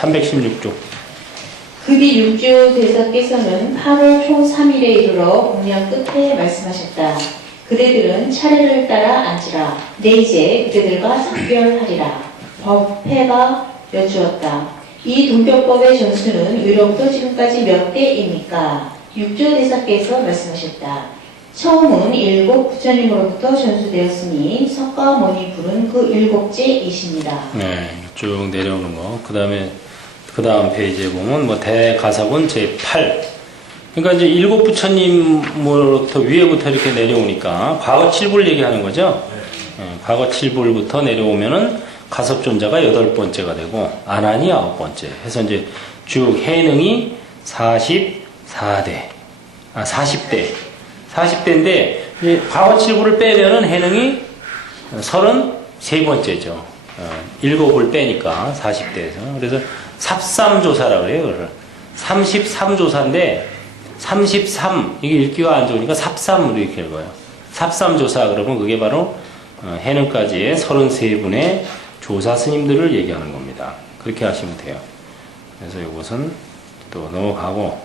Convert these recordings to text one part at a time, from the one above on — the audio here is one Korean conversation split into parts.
316쪽. 그뒤 육조 대사께서는 8월 초 3일에 이르러 공양 끝에 말씀하셨다. 그대들은 차례를 따라 앉으라. 내 이제 그대들과 작별하리라. 법회가 여쭈었다. 이 동격법의 전수는 위로부터 지금까지 몇 대입니까? 육조 대사께서 말씀하셨다. 처음은 7 부처님으로부터 전수되었으니 석가모니 부른 그 7제이십니다. 네, 쭉 내려오는 거. 그 다음 페이지에 보면 뭐 대가사본 제8. 그러니까 이제 7 부처님으로부터 위에부터 이렇게 내려오니까 과거 7부를 얘기하는 거죠. 네, 과거 7부부터 내려오면은 가섭존자가 8번째가 되고 아난이 9번째 해서 이제 쭉 해능이 40대. 40대인데 이제 과거 7부를 빼면은 해능이 33번째죠. 7을 빼니까 40대에서. 그래서 삽삼조사라고 그래요. 그걸. 33조사인데 33 이게 읽기가 안 좋으니까 삽삼으로 이렇게 읽어요. 삽삼조사 그러면 그게 바로 해능까지의 33분의 조사 스님들을 얘기하는 겁니다. 그렇게 하시면 돼요. 그래서 이것은 또 넘어가고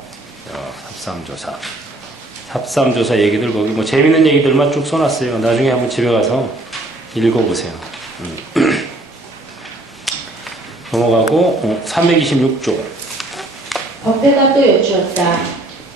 삽삼조사 얘기들 거기 뭐 재밌는 얘기들만 쭉 써놨어요. 나중에 한번 집에 가서 읽어보세요. 넘어가고 326쪽. 법회가 또 여쭈었다.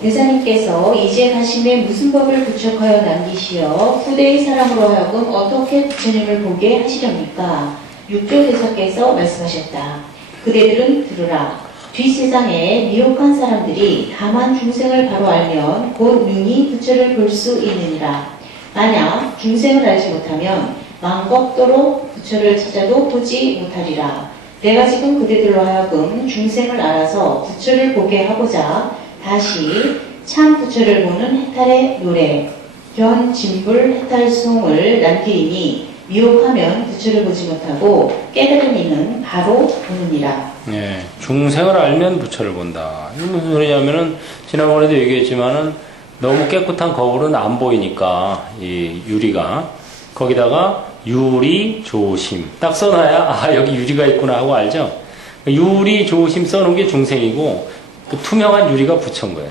대사님께서 이제 가심에 무슨 법을 부척하여 남기시어 후대의 사람으로 하여금 어떻게 부처님을 보게 하시렵니까? 육조 대사께서 말씀하셨다. 그대들은 들으라. 뒷세상에 미혹한 사람들이 다만 중생을 바로 알면 곧 능히 부처를 볼 수 있느니라. 만약 중생을 알지 못하면 망법도로 부처를 찾아도 보지 못하리라. 내가 지금 그대들로 하여금 중생을 알아서 부처를 보게 하고자 다시 참 부처를 보는 해탈의 노래, 견진불 해탈송을 남기리니 미혹하면 부처를 보지 못하고 깨달은 이는 바로 보느니라. 예, 중생을 알면 부처를 본다. 이게 무슨 소리냐면은 지난번에도 얘기했지만은 너무 깨끗한 거울은 안 보이니까 이 유리가 거기다가 유리 조심 딱 써놔야 여기 유리가 있구나 하고 알죠. 유리 조심 써놓은 게 중생이고 그 투명한 유리가 부처인 거예요.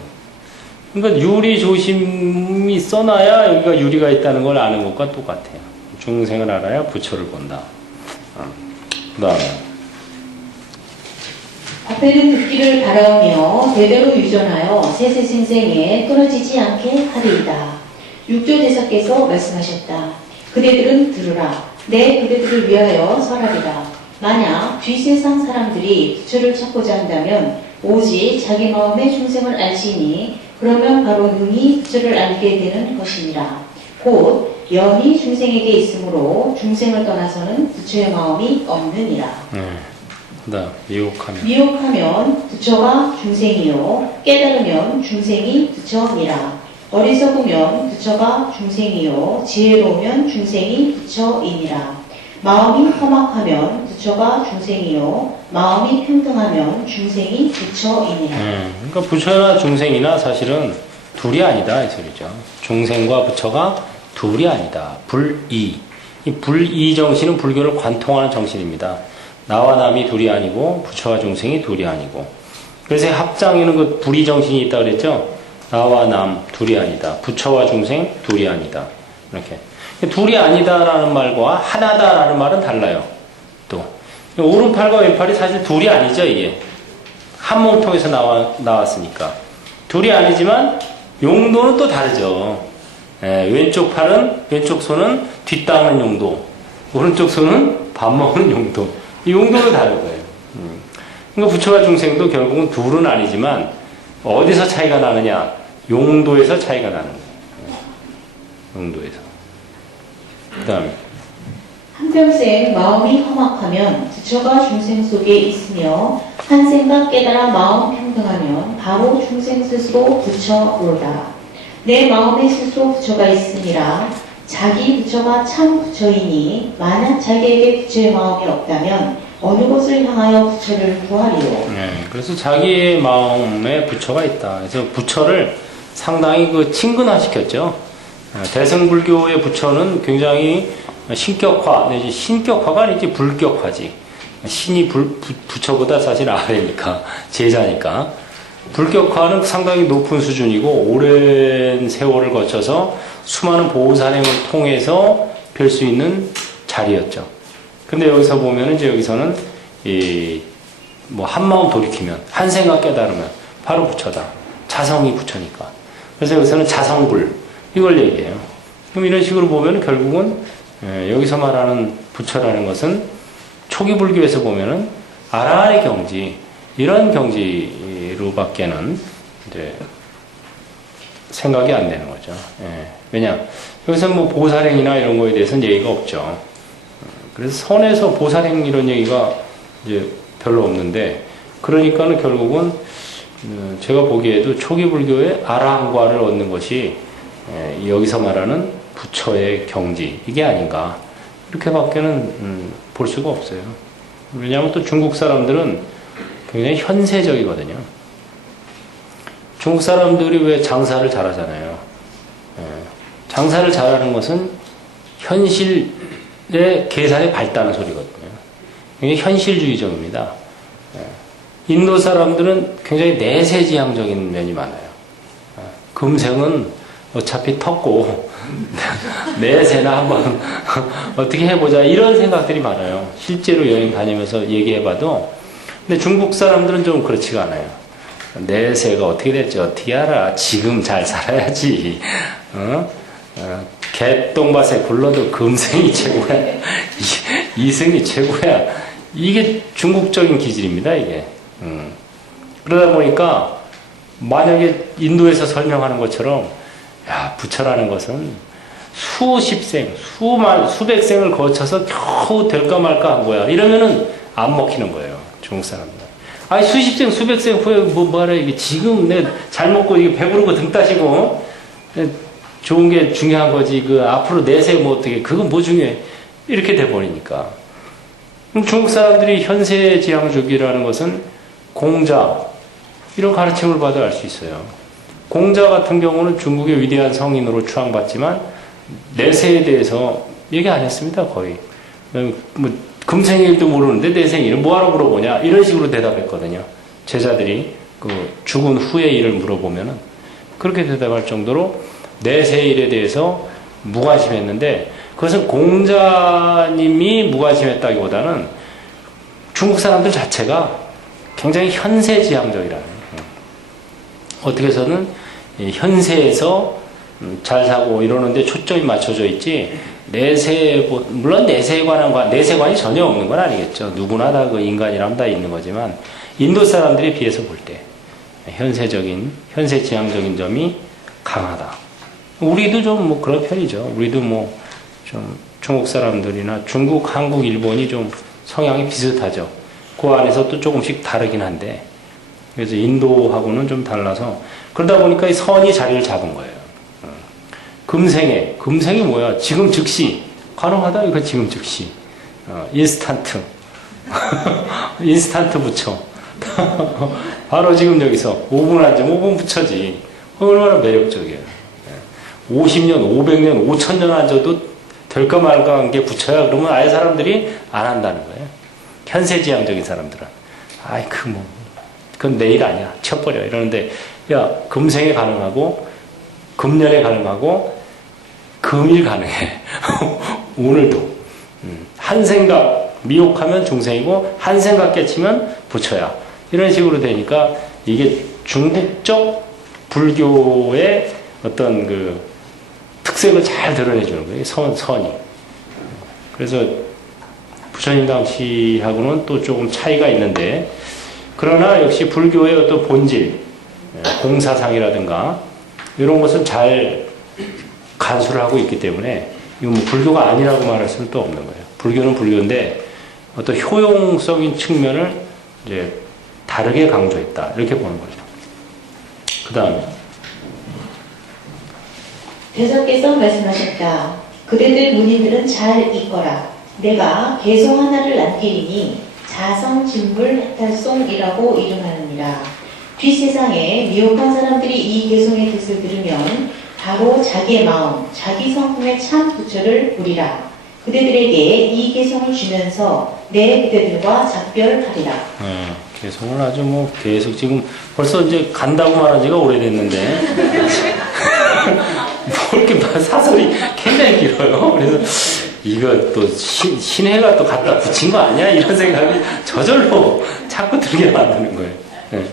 그러니까 유리 조심이 써놔야 여기가 유리가 있다는 걸 아는 것과 똑같아요. 중생을 알아야 부처를 본다. 그 다음에 법회는 듣기를 바라오며 대대로 유전하여 세세생생에 끊어지지 않게 하리이다. 육조 대사께서 말씀하셨다. 그대들은 들으라. 내 그대들을 위하여 설하리라. 만약 뒷세상 사람들이 부처를 찾고자 한다면 오직 자기 마음의 중생을 알지니 그러면 바로 능히 부처를 알게 되는 것이니라. 곧 연이 중생에게 있으므로 중생을 떠나서는 부처의 마음이 없느니라. 그 다음 미혹하면 부처가 중생이요 깨달으면 중생이 부처니라. 어리석으면 부처가 중생이요 지혜로우면 중생이 부처이니라. 마음이 험악하면 부처가 중생이요 마음이 평등하면 중생이 부처이니라. 그러니까 부처나 중생이나 사실은 둘이 아니다 이 소리죠. 중생과 부처가 둘이 아니다. 불이. 이 불이 정신은 불교를 관통하는 정신입니다. 나와 남이 둘이 아니고 부처와 중생이 둘이 아니고. 그래서 합장에는 그 불이 정신이 있다 그랬죠. 나와 남 둘이 아니다. 부처와 중생 둘이 아니다. 이렇게. 둘이 아니다라는 말과 하나다라는 말은 달라요. 또 오른팔과 왼팔이 사실 둘이 아니죠. 이게 한 몸통에서 나왔으니까 둘이 아니지만 용도는 또 다르죠. 왼쪽 손은 뒷 닦는 용도, 오른쪽 손은 밥 먹는 용도. 이 용도는 다른 거예요. 그러니까 부처와 중생도 결국은 둘은 아니지만 어디서 차이가 나느냐? 용도에서 차이가 나는 거예요. 용도에서. 그 다음에 한평생 마음이 험악하면 부처가 중생 속에 있으며 한 생각 깨달아 마음 평등하면 바로 중생 스스로 부처로다. 내 마음에 스스로 부처가 있으니라. 자기 부처가 참 부처이니 만약 자기에게 부처의 마음이 없다면 어느 곳을 향하여 부처를 구하리요. 그래서 자기의 마음에 부처가 있다. 그래서 부처를 상당히 친근화시켰죠. 대승불교의 부처는 굉장히 신격화 내지 신격화가 아니지 불격화지. 신이 부처보다 사실 아래니까, 제자니까. 불격화는 상당히 높은 수준이고, 오랜 세월을 거쳐서 수많은 보살행을 통해서 뵐 수 있는 자리였죠. 근데 여기서 보면은, 이제 여기서는, 한마음 돌이키면, 한 생각 깨달으면, 바로 부처다. 자성이 부처니까. 그래서 여기서는 자성불, 이걸 얘기해요. 그럼 이런 식으로 보면은 결국은, 여기서 말하는 부처라는 것은 초기 불교에서 보면은 아라한의 경지, 이런 경지로밖에는 이제 생각이 안 되는 거죠. 왜냐? 여기서 뭐 보살행이나 이런 거에 대해서는 얘기가 없죠. 그래서 선에서 보살행 이런 얘기가 이제 별로 없는데, 그러니까는 결국은 제가 보기에도 초기 불교의 아라한과를 얻는 것이 여기서 말하는 부처의 경지, 이게 아닌가. 이렇게밖에는 볼 수가 없어요. 왜냐하면 또 중국 사람들은 굉장히 현세적이거든요. 중국 사람들이 왜 장사를 잘하잖아요. 장사를 잘하는 것은 현실의 계산이 밝다는 소리거든요. 굉장히 현실주의적입니다. 인도 사람들은 굉장히 내세지향적인 면이 많아요. 금생은 어차피 텄고 내세나 한번 어떻게 해보자, 이런 생각들이 많아요. 실제로 여행 다니면서 얘기해봐도. 근데 중국 사람들은 좀 그렇지가 않아요. 내세가 어떻게 될지 어떻게 알아. 지금 잘 살아야지. 개똥밭에 굴러도 금생이 최고야. 이승이 최고야. 이게 중국적인 기질입니다, 이게. 그러다 보니까 만약에 인도에서 설명하는 것처럼, 야, 부처라는 것은 수십 생, 수백 생을 거쳐서 겨우 될까 말까 한 거야, 이러면은 안 먹히는 거예요, 중국 사람들. 아니, 수십 생, 수백 생 후에 뭐라, 이게 지금 내 잘 먹고 이게 배부르고 등 따시고 좋은 게 중요한 거지, 앞으로 내세 뭐 어떻게, 그건 뭐 중요해. 이렇게 돼버리니까. 중국 사람들이 현세지향주의라는 것은 공자, 이런 가르침을 받아 알 수 있어요. 공자 같은 경우는 중국의 위대한 성인으로 추앙받지만 내세에 대해서 얘기 안 했습니다, 거의. 뭐 금생의 일도 모르는데 내생 일을 뭐하러 물어보냐, 이런 식으로 대답했거든요. 제자들이 죽은 후의 일을 물어보면은 그렇게 대답할 정도로 내세의 일에 대해서 무관심했는데, 그것은 공자님이 무관심했다기보다는 중국 사람들 자체가 굉장히 현세지향적이라는, 어떻게 해서는 현세에서 잘 사고 이러는데 초점이 맞춰져 있지, 물론 내세관이 전혀 없는 건 아니겠죠. 누구나 다 인간이라면 다 있는 거지만, 인도 사람들에 비해서 볼 때 현세지향적인 점이 강하다. 우리도 좀 뭐 그런 편이죠. 우리도 뭐 좀 중국 사람들이나 중국, 한국, 일본이 좀 성향이 비슷하죠. 그 안에서 또 조금씩 다르긴 한데, 그래서 인도하고는 좀 달라서, 그러다 보니까 이 선이 자리를 잡은 거예요. 금생이 뭐야? 지금 즉시. 가능하다? 이거 지금 즉시. 인스턴트. 인스턴트 부처. 바로 지금 여기서 5분 앉으면 5분 부처지. 얼마나 매력적이에요. 50년, 500년, 5000년 앉아도 될까 말까 한 게 부처야. 그러면 아예 사람들이 안 한다는 거예요. 현세지향적인 사람들은. 그건 내일 아니야. 쳐버려. 이러는데, 야, 금생에 가능하고, 금년에 가능하고, 금일 가능해. 오늘도. 한 생각 미혹하면 중생이고, 한 생각 깨치면 부처야. 이런 식으로 되니까, 이게 중국적 불교의 어떤 특색을 잘 드러내주는 거예요. 선이. 그래서 부처님 당시하고는 또 조금 차이가 있는데, 그러나 역시 불교의 어떤 본질, 공사상이라든가 이런 것은 잘 간수를 하고 있기 때문에, 이건 뭐 불교가 아니라고 말할 수는 또 없는 거예요. 불교는 불교인데 어떤 효용적인 측면을 이제 다르게 강조했다, 이렇게 보는 거죠. 그 다음에 대사께서 말씀하셨다. 그대들 문인들은 잘 읽거라. 내가 개성 하나를 남기리니 자성진불해탈송이라고 이름하느니라. 뒷세상에 미혹한 사람들이 이 개성의 뜻을 들으면 바로 자기의 마음, 자기 성품의 참 부처를 보리라. 그대들에게 이 개성을 주면서 내 그대들과 작별하리라. 개성을 아주 뭐 계속 지금 벌써 이제 간다고 말한 지가 오래됐는데 뭐 이렇게 사설이 굉장히 길어요. 그래서 이거 또 신해가 또 갖다 붙인 거 아니야? 이런 생각이 저절로 자꾸 들게 만드는 거예요. 네.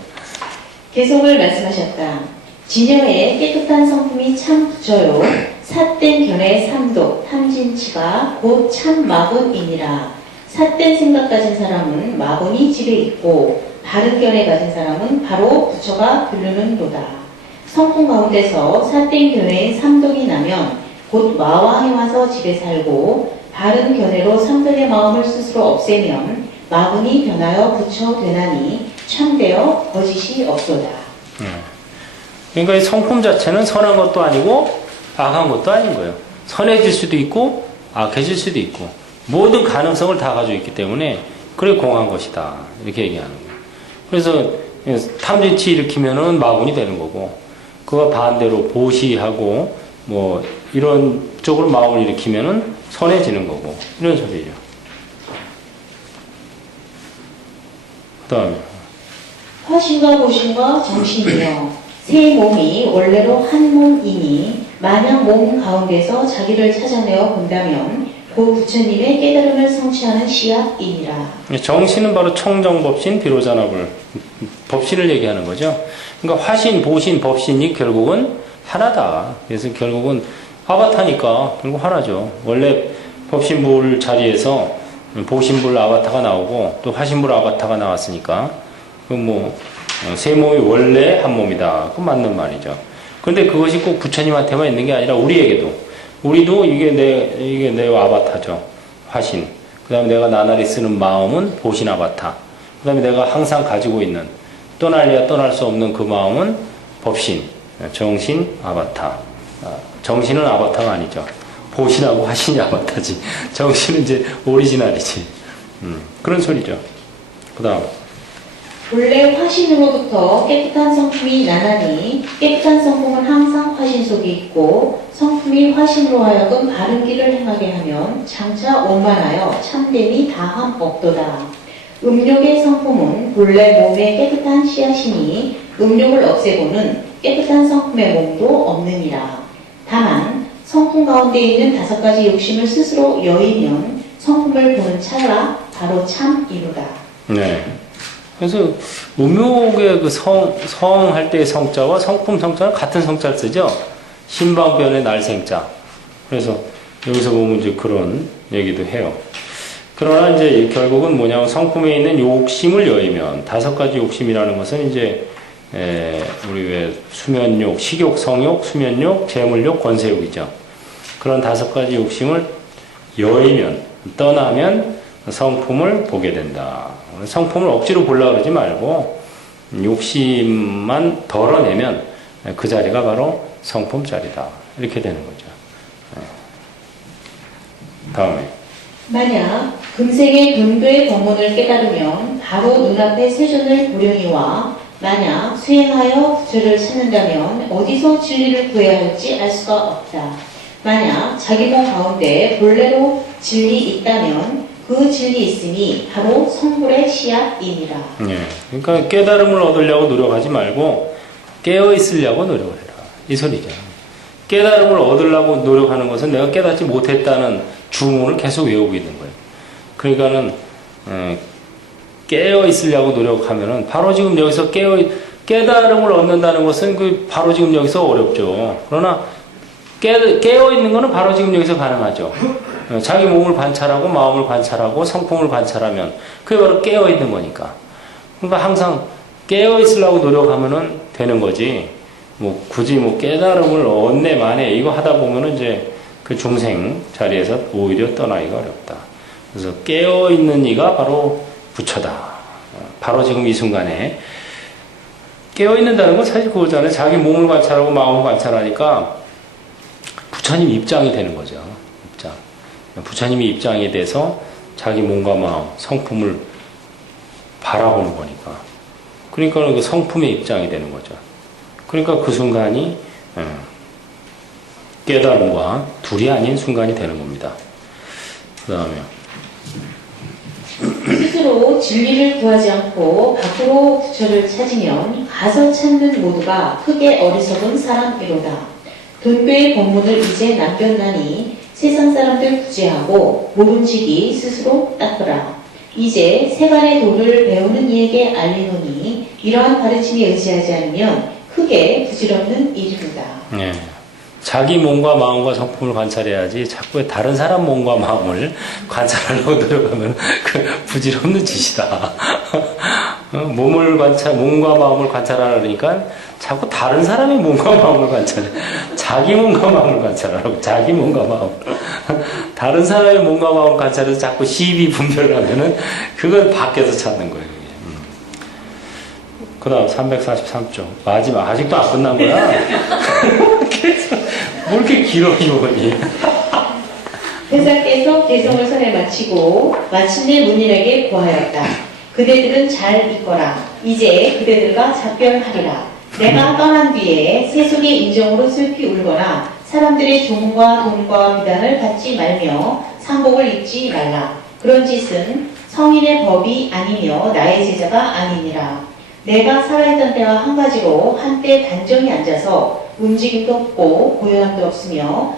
개성을 말씀하셨다. 진여에 깨끗한 성품이 참 붙여요. 삿된 견해 삼독 탐진치가 곧 참 마군이니라. 삿된 생각 가진 사람은 마군이 집에 있고 바른 견해 가진 사람은 바로 부처가 부르는도다. 성품 가운데서 삿된 견해인 삼독이 나면 곧 와와 해와서 집에 살고 바른 견해로 삼독의 마음을 스스로 없애면 마군이 변하여 부처 되나니 참되어 거짓이 없도다. 그러니까 이 성품 자체는 선한 것도 아니고 악한 것도 아닌 거예요. 선해질 수도 있고 악해질 수도 있고 모든 가능성을 다 가지고 있기 때문에 그래 공한 것이다 이렇게 얘기하는 거예요. 그래서 탐진치 일으키면은 마군이 되는 거고 그와 반대로 보시하고 뭐 이런 쪽으로 마음을 일으키면은 선해지는 거고 이런 소리죠. 그다음에 화신과 보신과 정신이요. 세 몸이 원래로 한 몸이니 만약 몸 가운데서 자기를 찾아내어 본다면 그 부처님의 깨달음을 성취하는 씨앗이니라. 정신은 바로 청정법신 비로자나불 법신을 얘기하는 거죠. 그러니까 화신, 보신, 법신이 결국은 하나다. 그래서 결국은 아바타니까 결국 하나죠. 원래 법신불 자리에서 보신불 아바타가 나오고 또 화신불 아바타가 나왔으니까 세 몸이 원래 한 몸이다. 그 맞는 말이죠. 그런데 그것이 꼭 부처님한테만 있는 게 아니라 우리도 이게 내 아바타죠. 화신. 그 다음에 내가 나날이 쓰는 마음은 보신 아바타. 그 다음에 내가 항상 가지고 있는 떠날래야 떠날 수 없는 그 마음은 법신, 정신, 아바타. 정신은 아바타가 아니죠. 보신하고 화신이 아바타지. 정신은 이제 오리지널이지. 그런 소리죠. 그 다음. 본래 화신으로부터 깨끗한 성품이 나나니 깨끗한 성품은 항상 화신 속에 있고 성품이 화신으로 하여금 바른 길을 행하게 하면 장차 원만하여 참됨이 다함 없도다. 음욕의 성품은 본래 몸의 깨끗한 씨앗이니 음욕을 없애고는 깨끗한 성품의 몸도 없느니라. 다만 성품 가운데 있는 5가지 욕심을 스스로 여의면 성품을 보는 찰나 바로 참이루다. 네. 그래서 음욕의 그 성할 때의 성자와 성품 성자는 같은 성자를 쓰죠. 신방변의 날생자. 그래서 여기서 보면 이제 그런 얘기도 해요. 그러나 이제 결국은 뭐냐면 성품에 있는 욕심을 여의면 5가지 욕심이라는 것은 이제 우리 왜 수면욕, 식욕, 성욕, 수면욕, 재물욕, 권세욕이죠. 그런 5가지 욕심을 여의면 떠나면 성품을 보게 된다. 성품을 억지로 보려고 그러지 말고 욕심만 덜어내면 그 자리가 바로 성품 자리다. 이렇게 되는 거죠. 다음에 만약 금생의 근도의 법문을 깨달으면 바로 눈앞에 세존을 보려니와 만약 수행하여 부처를 찾는다면 어디서 진리를 구해야 할지 알 수가 없다. 만약 자기 몸 가운데 본래로 진리 있다면 그 진리 있음이 바로 성불의 씨앗이니라. 그러니까 깨달음을 얻으려고 노력하지 말고 깨어 있으려고 노력을 해라. 이 소리죠. 깨달음을 얻으려고 노력하는 것은 내가 깨닫지 못했다는 주문을 계속 외우고 있는 거예요. 그러니까는 깨어 있으려고 노력하면은 바로 지금 여기서 깨달음을 얻는다는 것은 그 바로 지금 여기서 어렵죠. 그러나 깨어 있는 것은 바로 지금 여기서 가능하죠. 자기 몸을 관찰하고 마음을 관찰하고 성품을 관찰하면 그게 바로 깨어 있는 거니까. 그러니까 항상 깨어 있으려고 노력하면은 되는 거지. 굳이 깨달음을 얻네 마네 이거 하다 보면은 이제 그 중생 자리에서 오히려 떠나기가 어렵다. 그래서 깨어 있는 이가 바로 부처다. 바로 지금 이 순간에 깨어 있는다는 건 사실 그거잖아요. 자기 몸을 관찰하고 마음을 관찰하니까 부처님 입장이 되는 거죠. 입장. 부처님이 입장이 돼서 자기 몸과 마음, 성품을 바라보는 거니까. 그러니까 그 성품의 입장이 되는 거죠. 그러니까 그 순간이 깨달음과 둘이 아닌 순간이 되는 겁니다. 그 다음에 스스로 진리를 구하지 않고 밖으로 부처를 찾으면 가서 찾는 모두가 크게 어리석은 사람이로다. 돈교의 본문을 이제 남겼나니 세상 사람들 구제하고 모름지기 스스로 닦으라. 이제 세간의 도를 배우는 이에게 알리노니 이러한 가르침에 의지하지 않으면 크게 부질없는 일이로다. 예. 자기 몸과 마음과 성품을 관찰해야지 자꾸 다른 사람 몸과 마음을 관찰하려고 들어가면 그 부질없는 짓이다. 몸과 마음을 관찰하려니까 자꾸 다른 사람의 몸과 마음을 관찰해. 자기 몸과 마음을 관찰하라고. 자기 몸과 마음. 다른 사람의 몸과 마음을 관찰해서 자꾸 시비 분별을 하면은 그걸 밖에서 찾는 거예요. 그 다음 343쪽. 마지막. 아직도 안 끝난 거야? 뭐 이렇게 길어, 이번이. 회사께서 개성을 선에 마치고 마침내 문인에게 고하였다. 그대들은 잘 있거라. 이제 그대들과 작별하리라. 내가 떠난 뒤에 세속의 인정으로 슬피 울거나 사람들의 조문과 돈과 비단을 받지 말며 상복을 입지 말라. 그런 짓은 성인의 법이 아니며 나의 제자가 아니니라. 내가 살아있던 때와 한 가지로 한때 단정히 앉아서 움직임도 없고 고요함도 없으며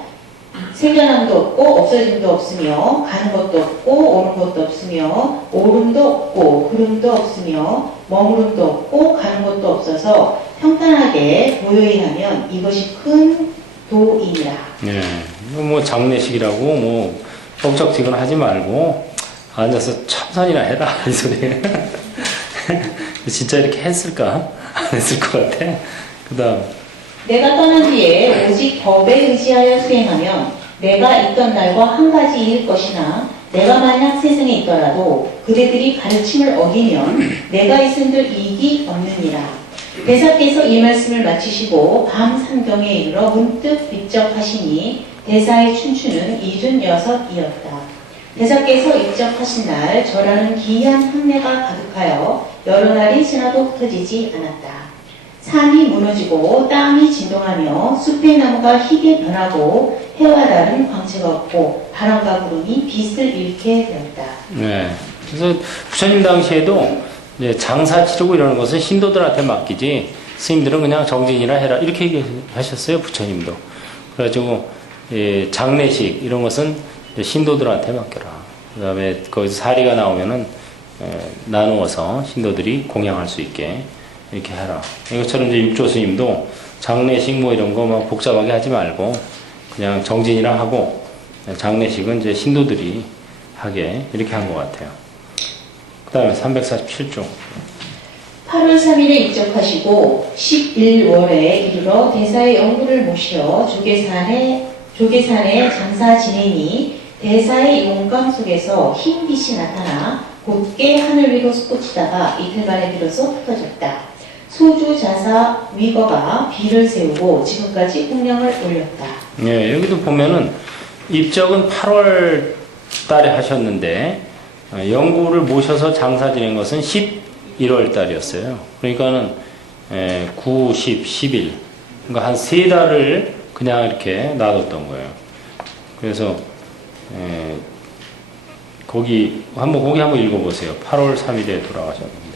생겨남도 없고 없어짐도 없으며 가는 것도 없고 오는 것도 없으며 오름도 없고 구름도 없으며 머무름도 없고 가는 것도 없어서 평탄하게 고요히 하면 이것이 큰 도이니라. 예. 뭐 장례식이라고 뭐 뻑적지근하지 말고 앉아서 참선이나 해라 이 소리. 진짜 이렇게 했을까? 안 했을 것 같아. 그 다음 내가 떠난 뒤에 오직 법에 의지하여 수행하면 내가 있던 날과 한 가지일 것이나 내가 만약 세상에 있더라도 그대들이 가르침을 어기면 내가 있은들 이익이 없느니라. 대사께서 이 말씀을 마치시고 밤 삼경에 이르러 문득 입적하시니 대사의 춘추는 이준 6이었다. 대사께서 입적하신 날 절하는 기이한 향내가 가득하여 여러 날이 지나도 흩어지지 않았다. 산이 무너지고 땅이 진동하며 숲의 나무가 희게 변하고 해와 달은 광채가 없고 바람과 구름이 빛을 잃게 되었다. 네. 그래서 부처님 당시에도 이제 장사 치르고 이러는 것은 신도들한테 맡기지 스님들은 그냥 정진이나 해라 이렇게 얘기하셨어요. 부처님도. 그래가지고 장례식 이런 것은 신도들한테 맡겨라. 그 다음에 거기서 사리가 나오면은 나누어서 신도들이 공양할 수 있게 이렇게 해라. 이것처럼 이제 육조 스님도 장례식 뭐 이런 거 막 복잡하게 하지 말고 그냥 정진이라 하고 장례식은 이제 신도들이 하게 이렇게 한 것 같아요. 그 다음에 347쪽. 8월 3일에 입적하시고 11월에 이르러 대사의 영구를 모시어 조계산에 장사 지내니 대사의 용감 속에서 흰 빛이 나타나 곧게 하늘 위로 솟구치다가 이틀 만에 비로소 흩어졌다. 소주 자사 위거가 비를 세우고 지금까지 풍량을 올렸다. 예, 여기도 보면은 입적은 8월 달에 하셨는데 영구를 모셔서 장사 지낸 것은 11월 달이었어요. 그러니까는 9, 10, 11 그러니까 한 3달을 그냥 이렇게 놔뒀던 거예요. 그래서 거기 한번 읽어보세요. 8월 3일에 돌아가셨는데.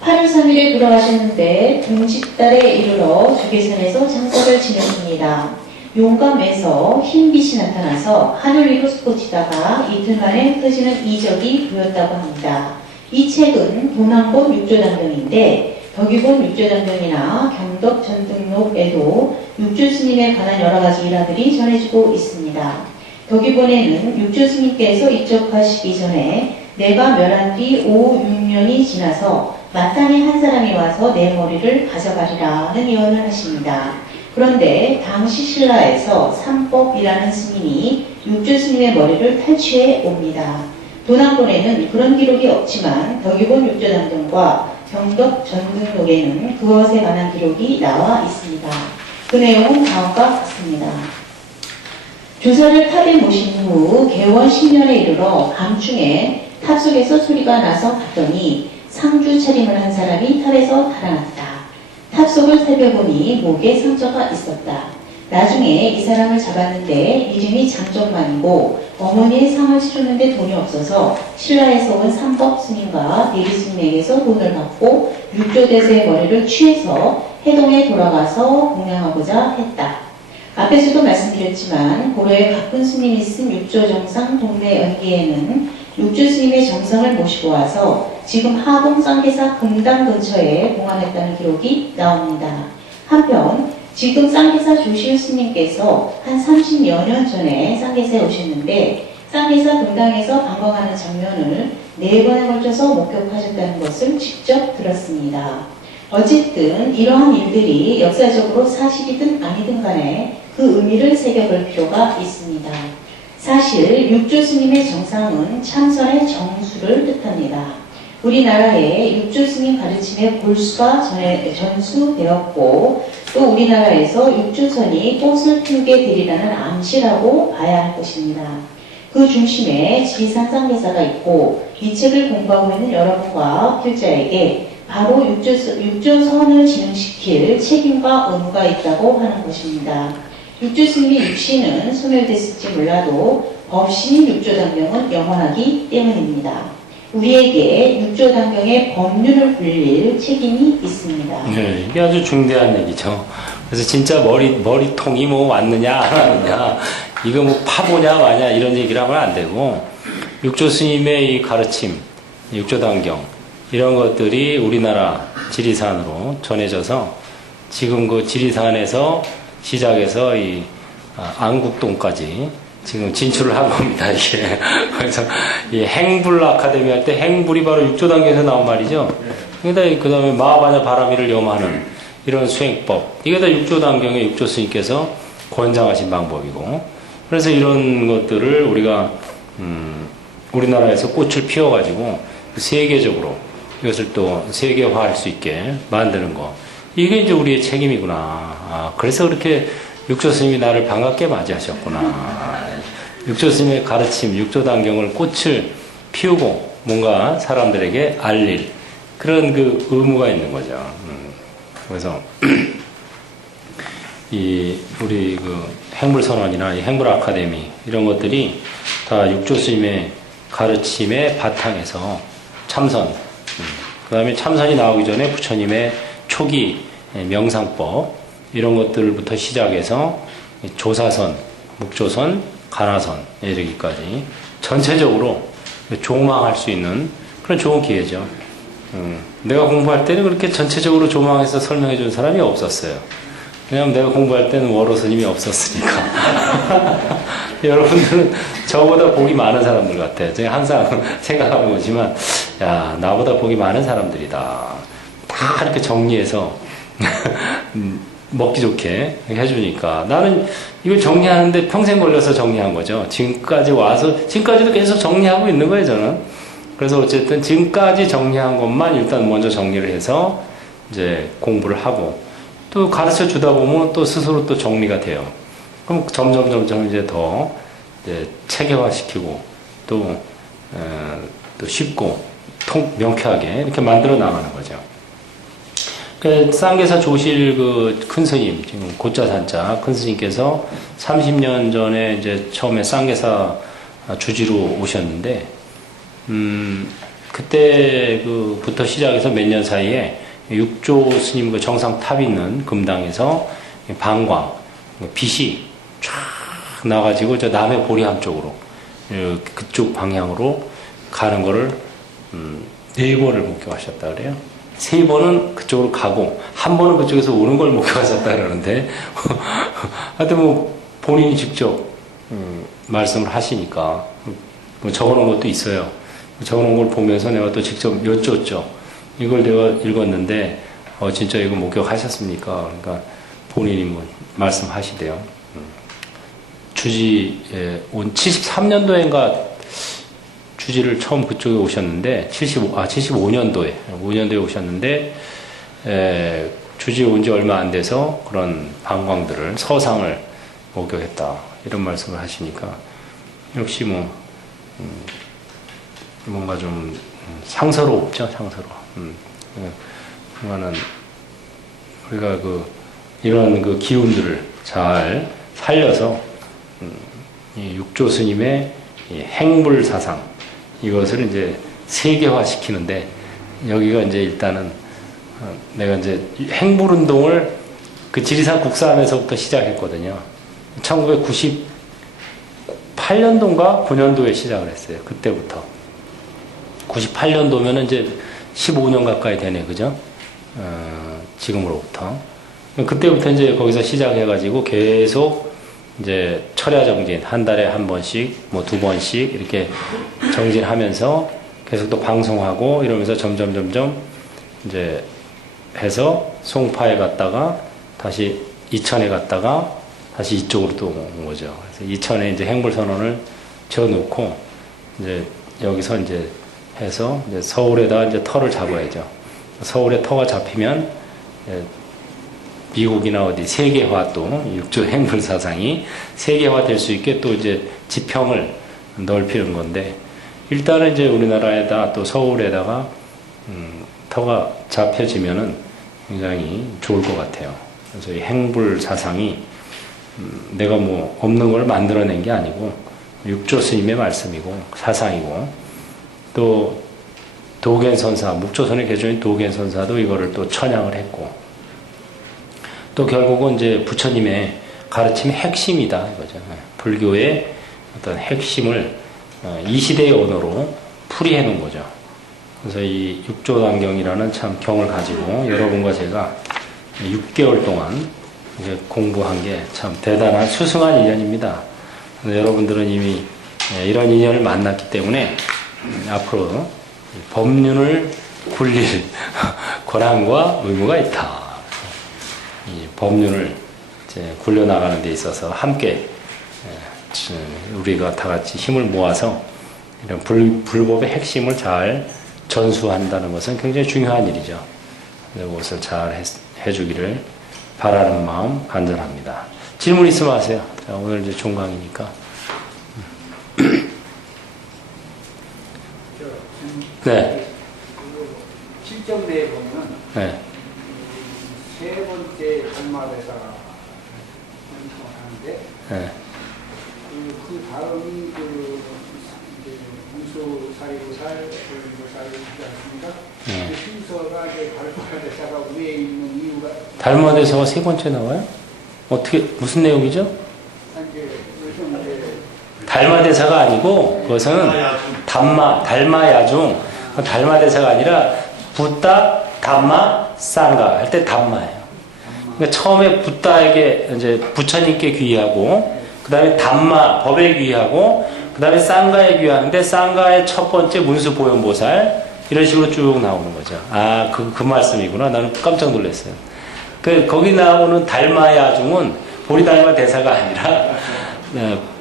8월 3일에 돌아가셨는데 동짓달에 이르러 주계산에서 장사를 지냈습니다. 용감에서 흰 빛이 나타나서 하늘 위로 솟구치다가 이틀 만에 흩어지는 이적이 보였다고 합니다. 이 책은 도남본 육조당경인데 덕이본 육조당경이나 경덕 전등록에도 육조 스님에 관한 여러 가지 일화들이 전해지고 있습니다. 덕이본에는 육조 스님께서 입적하시기 전에 내가 멸한 뒤 5, 6년이 지나서 마땅히 한 사람이 와서 내 머리를 가져가리라는 예언을 하십니다. 그런데 당시 신라에서 삼법이라는 스님이 육조 스님의 머리를 탈취해 옵니다. 도남본에는 그런 기록이 없지만 덕이본 육조당경과 경덕 전등록에는 그것에 관한 기록이 나와 있습니다. 그 내용은 다음과 같습니다. 조사를 탑에 모신 후 개원 10년에 이르러 밤중에 탑 속에서 소리가 나서 봤더니 상주 차림을 한 사람이 탑에서 달아났다. 탑 속을 살펴보니 목에 상처가 있었다. 나중에 이 사람을 잡았는데 이름이 장정만이고 어머니의 상을 치르는데 돈이 없어서 신라에서 온 삼법 스님과 대리 스님에게서 돈을 받고 육조대세의 머리를 취해서 해동에 돌아가서 공양하고자 했다. 앞에서도 말씀드렸지만 고려의 각군 스님이 쓴 육조정상 동네 연기에는 육조 스님의 정상을 모시고 와서 지금 하동 쌍계사 금당 근처에 봉안했다는 기록이 나옵니다. 한편 지금 쌍계사 조실 스님께서 한 30여 년 전에 쌍계사에 오셨는데 쌍계사 금당에서 방광하는 장면을 4번에 걸쳐서 목격하셨다는 것을 직접 들었습니다. 어쨌든 이러한 일들이 역사적으로 사실이든 아니든 간에 그 의미를 새겨볼 필요가 있습니다. 사실 육조 스님의 정상은 참선의 정수를 뜻합니다. 우리나라에 육조 스님 가르침의 골수가 전수되었고 또 우리나라에서 육조선이 꽃을 피우게 되리라는 암시라고 봐야 할 것입니다. 그 중심에 지리산 쌍계사가 있고 이 책을 공부하고 있는 여러분과 필자에게 바로 육조선을 진흥시킬 책임과 의무가 있다고 하는 것입니다. 육조 스님의 육신은 소멸됐을지 몰라도 법신인 육조단경은 영원하기 때문입니다. 우리에게 육조단경의 법률을 굴릴 책임이 있습니다. 네, 이게 아주 중대한 얘기죠. 그래서 진짜 머리통이 뭐 왔느냐 안 왔느냐 이거 뭐 파보냐 마냐 이런 얘기를 하면 안 되고 육조 스님의 이 가르침, 육조단경 이런 것들이 우리나라 지리산으로 전해져서 지금 그 지리산에서 시작해서 이 안국동까지 지금 진출을 한 겁니다, 이게. 그래서 이 행불 아카데미 할 때 행불이 바로 육조단경에서 나온 말이죠. 그 다음에 마하바냐 바라미를 염하는 이런 수행법. 이게 다 육조단경의 육조 스님께서 권장하신 방법이고. 그래서 이런 것들을 우리가, 우리나라에서 꽃을 피워가지고 세계적으로 이것을 또 세계화할 수 있게 만드는 거. 이게 이제 우리의 책임이구나. 그래서 그렇게 육조 스님이 나를 반갑게 맞이하셨구나. 육조 스님의 가르침, 육조단경을 꽃을 피우고 뭔가 사람들에게 알릴 그런 그 의무가 있는 거죠. 그래서 우리 그 행불선언이나 이 행불아카데미 이런 것들이 다 육조 스님의 가르침의 바탕에서 참선, 그 다음에 참선이 나오기 전에 부처님의 초기 명상법 이런 것들부터 시작해서 조사선, 묵조선, 가나선에 이르기까지 전체적으로 조망할 수 있는 그런 좋은 기회죠. 내가 공부할 때는 그렇게 전체적으로 조망해서 설명해 준 사람이 없었어요. 왜냐하면 내가 공부할 때는 월호 스님이 없었으니까. 여러분들은 저보다 복이 많은 사람들 같아요. 제가 항상 생각하고 보지만 야, 나보다 복이 많은 사람들이다. 다 이렇게 정리해서 먹기 좋게 해주니까 나는 이걸 정리하는데 평생 걸려서 정리한 거죠. 지금까지 와서 지금까지도 계속 정리하고 있는 거예요, 저는. 그래서 어쨌든 지금까지 정리한 것만 일단 먼저 정리를 해서 이제 공부를 하고 또 가르쳐 주다 보면 또 스스로 또 정리가 돼요. 그럼 점점 이제 더 이제 체계화시키고 또 쉽고 명쾌하게 이렇게 만들어 나가는 거죠. 그 쌍계사 조실 그 큰 스님, 지금 고자산자 큰 스님께서 30년 전에 이제 처음에 쌍계사 주지로 오셨는데, 그때 그부터 시작해서 몇 년 사이에 육조 스님 그 정상 탑 있는 금당에서 방광, 빛이 쫙 나가지고 저 남해 보리함 쪽으로, 그쪽 방향으로 가는 거를, 4번을 목격하셨다 그래요. 3번은 그쪽으로 가고, 1번은 그쪽에서 오는 걸 목격하셨다 그러는데, 하여튼 뭐, 본인이 직접, 말씀을 하시니까, 뭐 적어놓은 것도 있어요. 적어놓은 걸 보면서 내가 또 직접 여쭙죠. 이걸 내가 읽었는데, 진짜 이거 목격하셨습니까? 그러니까 본인이 뭐, 말씀하시대요. 주지에 온 73년도인가 주지를 처음 그쪽에 오셨는데 75년도에 오셨는데 주지에 온 지 얼마 안 돼서 그런 방광들을 서상을 목격했다 이런 말씀을 하시니까 역시 뭐 뭔가 좀 상서롭죠. 상서로. 그러니까는 우리가 그 이런 그 기운들을 잘 살려서 이 육조 스님의 이 행불 사상 이것을 이제 세계화 시키는데 여기가 이제 일단은 내가 이제 행불 운동을 그 지리산 국사함에서부터 시작했거든요. 1998년도인가 9년도에 시작을 했어요. 그때부터 98년도면은 이제 15년 가까이 되네, 그죠? 지금으로부터. 그때부터 이제 거기서 시작해가지고 계속 이제 철야 정진 한 달에 한 번씩 뭐 두 번씩 이렇게 정진하면서 계속 또 방송하고 이러면서 점점 이제 해서 송파에 갔다가 다시 이천에 갔다가 다시 이쪽으로 또 온 거죠. 그래서 이천에 이제 행불선언을 지어놓고 이제 여기서 이제 해서 이제 서울에다가 이제 터를 잡아야죠. 서울에 터가 잡히면 미국이나 어디 세계화 또 육조 행불 사상이 세계화 될 수 있게 또 이제 지평을 넓히는 건데 일단은 이제 우리나라에다 또 서울에다가 터가 잡혀지면은 굉장히 좋을 것 같아요. 그래서 이 행불 사상이 내가 뭐 없는 걸 만들어낸 게 아니고 육조 스님의 말씀이고 사상이고 또 도겐선사 묵조선의 개종인 도겐선사도 이거를 또 천양을 했고 또 결국은 이제 부처님의 가르침의 핵심이다 이거죠. 불교의 어떤 핵심을 이 시대의 언어로 풀이해 놓은 거죠. 그래서 이 육조단경이라는 참 경을 가지고 여러분과 제가 6개월 동안 이제 공부한 게 참 대단한 수승한 인연입니다. 여러분들은 이미 이런 인연을 만났기 때문에 앞으로 법륜을 굴릴 권한과 의무가 있다. 이 법륜을 이제 굴려나가는 데 있어서 함께 우리가 다 같이 힘을 모아서 이런 불법의 핵심을 잘 전수한다는 것은 굉장히 중요한 일이죠. 그것을 잘 해주기를 바라는 마음 간절합니다. 질문 있으면 하세요. 자, 오늘 이제 종강이니까. 네. 실정 내에 보면 네. 세 번째 달마대사가 하는데 네. 그 다음이 문수사리고살, 불교사를 있지 않습니까? 네. 그 순서가 달마대사가 위에 있는 이유가 달마대사가 세 번째 나와요? 어떻게 무슨 내용이죠? 이제 요즘 이제 달마대사가 아니고 그것은 달마야중 달마대사가 아니라 붓다 담마 쌍가 할 때 담마예요. 그러니까 처음에 붓다에게 이제 부처님께 귀의하고 그 다음에 담마 법에 귀의하고 그 다음에 쌍가에 귀의하는데 쌍가의 첫 번째 문수보현보살 이런 식으로 쭉 나오는 거죠. 아, 그 말씀이구나. 나는 깜짝 놀랐어요. 거기 나오는 달마야중은 보리달마 대사가 아니라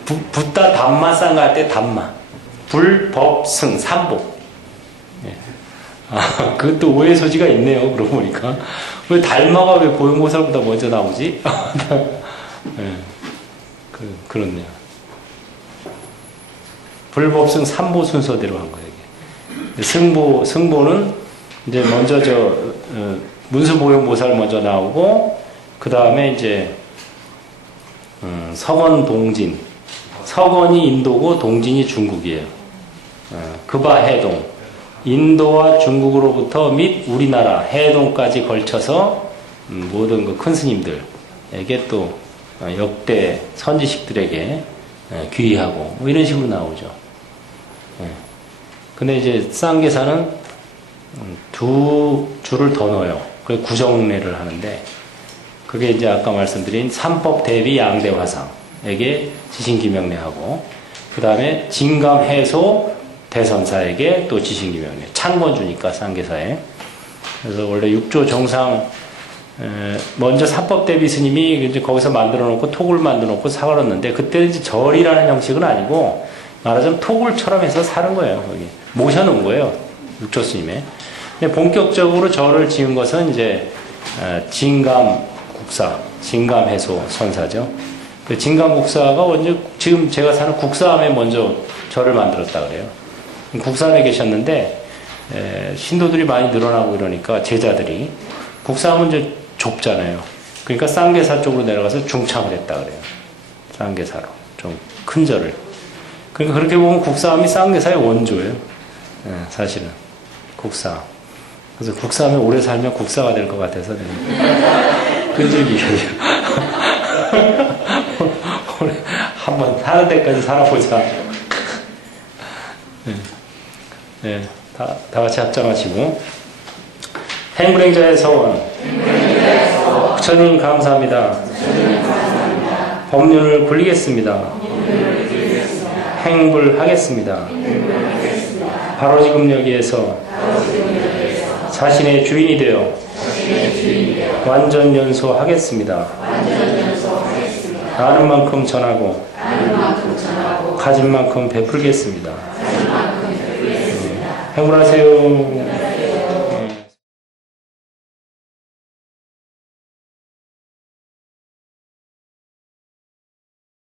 붓다 담마 쌍가 할 때 담마 불법승 삼복. 예. 아, 그것도 오해 소지가 있네요. 그러고 보니까 왜 달마가 왜 보현보살보다 먼저 나오지? 예. 그렇네요. 불법승 삼보 순서대로 한 거예요. 이게. 승보는 이제 먼저 문수보현보살 먼저 나오고 그 다음에 이제 서건 동진 서건이 인도고 동진이 중국이에요. 그바 해동 인도와 중국으로부터 및 우리나라 해동까지 걸쳐서 모든 그 큰 스님들에게 또 역대 선지식들에게 귀의하고 뭐 이런 식으로 나오죠. 근데 이제 쌍계사는 두 줄을 더 넣어요. 그래서 구정례를 하는데 그게 이제 아까 말씀드린 삼법 대비 양대 화상에게 지신기명례하고 그 다음에 진감해소 대선사에게 또 지신기명례 창권 주니까 쌍계사에. 그래서 원래 육조 정상 먼저 삼법 대비 스님이 이제 거기서 만들어 놓고 톡을 만들어 놓고 사걸었는데 그때는 이제 절이라는 형식은 아니고 말하자면 톡을처럼 해서 사는 거예요. 거기 모셔놓은 거예요. 육조 스님의. 근데 본격적으로 절을 지은 것은 이제 진감국사, 진감해소 선사죠. 그 진감국사가 먼저 지금 제가 사는 국사함에 먼저 절을 만들었다 그래요. 국사함에 계셨는데 신도들이 많이 늘어나고 이러니까 제자들이 국사함은 이제 좁잖아요. 그러니까 쌍계사 쪽으로 내려가서 중창을 했다 그래요. 쌍계사로. 좀 큰 절을. 그러니까 그렇게 보면 국사함이 쌍계사의 원조예요. 예, 사실은. 국사. 그래서 국사하면 오래 살면 국사가 될 것 같아서 끈질기게 한번 사는 데까지 살아보자. 네. 네. 다 같이 합장하시고. 행불행자의 서원. 부처님 감사합니다. 법륜을 굴리겠습니다. 행불하겠습니다. 바로 지금 여기에서 자신의 주인이 되어 완전 연소하겠습니다. 아는 만큼 전하고 가진 만큼 베풀겠습니다. 행불하세요.